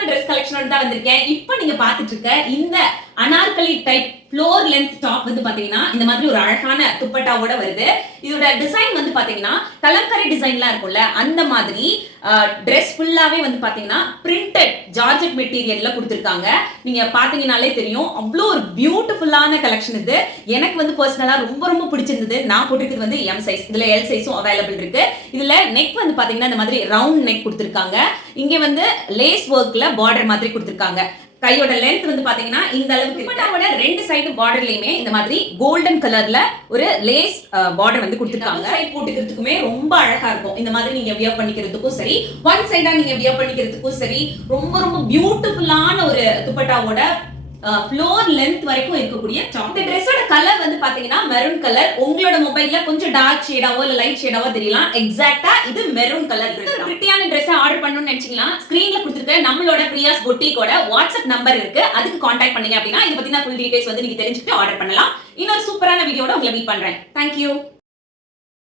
சூப்பரான Dress கலெக்ஷனோட தான் வந்திருக்கேன். இப்போ நீங்க பார்த்துட்டு இருக்க இந்த Anarkali type floor length top வந்து பாத்தீங்கன்னா இந்த மாதிரி ஒரு அழகான துப்பட்டாவோட வருது. இதோட டிசைன் வந்து பாத்தீங்கன்னா கலம்கரி டிசைன்லாம் இருக்கும்ல அந்த மாதிரி Dress ஃபுல்லாவே வந்து பாத்தீங்கன்னா பிரிண்டட் ஜார்ஜெட் மெட்டீரியல்ல கொடுத்திருக்காங்க. நீங்க பாத்தீங்கனாலே தெரியும் அவ்வளோ ஒரு பியூட்டிஃபுல்லான கலெக்ஷன் இது. எனக்கு வந்து பர்சனலா ரொம்ப ரொம்ப பிடிச்சிருந்தது. நான் போட்டிருக்கிறது வந்து எம் சைஸ். இதுல எல் சைஸும் அவைலபிள் இருக்கு. இதுல நெக் வந்து பாத்தீங்கன்னா இந்த மாதிரி ரவுண்ட் நெக் கொடுத்திருக்காங்க. இங்க வந்து லேஸ் ஒர்க்ல பார்டர் மாதிரி கொடுத்திருக்காங்க. கையோட லென்த் வந்து பாத்தீங்கன்னா இந்த அளவுக்கு துப்பட்டாவோட ரெண்டு சைடு பார்டர்லயுமே இந்த மாதிரி கோல்டன் கலர்ல ஒரு லேஸ் பார்டர் வந்து கொடுத்திருக்காங்க. சைடு போட்டுக்கிறதுக்குமே ரொம்ப அழகா இருக்கும். இந்த மாதிரி நீங்க வியர் பண்ணிக்கிறதுக்கும் சரி, ஒன் சைடா நீங்க வியர் பண்ணிக்கிறதுக்கும் சரி, ரொம்ப ரொம்ப பியூட்டிஃபுல்லான ஒரு துப்பட்டாவோட ஃப்ளோர் லென்த் வரைக்கும் இருக்கக்கூடிய டாப். இந்த ட்ரெஸ்ஸோட கலர் வந்து பாத்தீங்கன்னா மெரூன் கலர். உங்களோட மொபைல்ல கொஞ்சம் டார்க் ஷேடாவோ இல்ல லைட் ஷேடாவோ தெரியலாம். எக்ஸாக்ட்டா இது மெரூன் கலர் ட்ரெஸ். பிரிட்டியான ட்ரெஸ் ஆர்டர் பண்ணனும்னு நினைச்சீங்கன்னா ஸ்கிரீன்ல கொடுத்திருக்க நம்மளோட பிரியாஸ் பொட்டிக்கோட வாட்ஸ்அப் நம்பர் இருக்கு. அதுக்கு கான்டாக்ட் பண்ணீங்க அப்படின்னா இத பத்தின ஃபுல் டீடைல்ஸ் வந்து நீங்க தெரிஞ்சுட்டு ஆர்டர் பண்ணலாம். இன்னொரு சூப்பரான வீடியோட உங்களை மீட் பண்றேன். Thank you.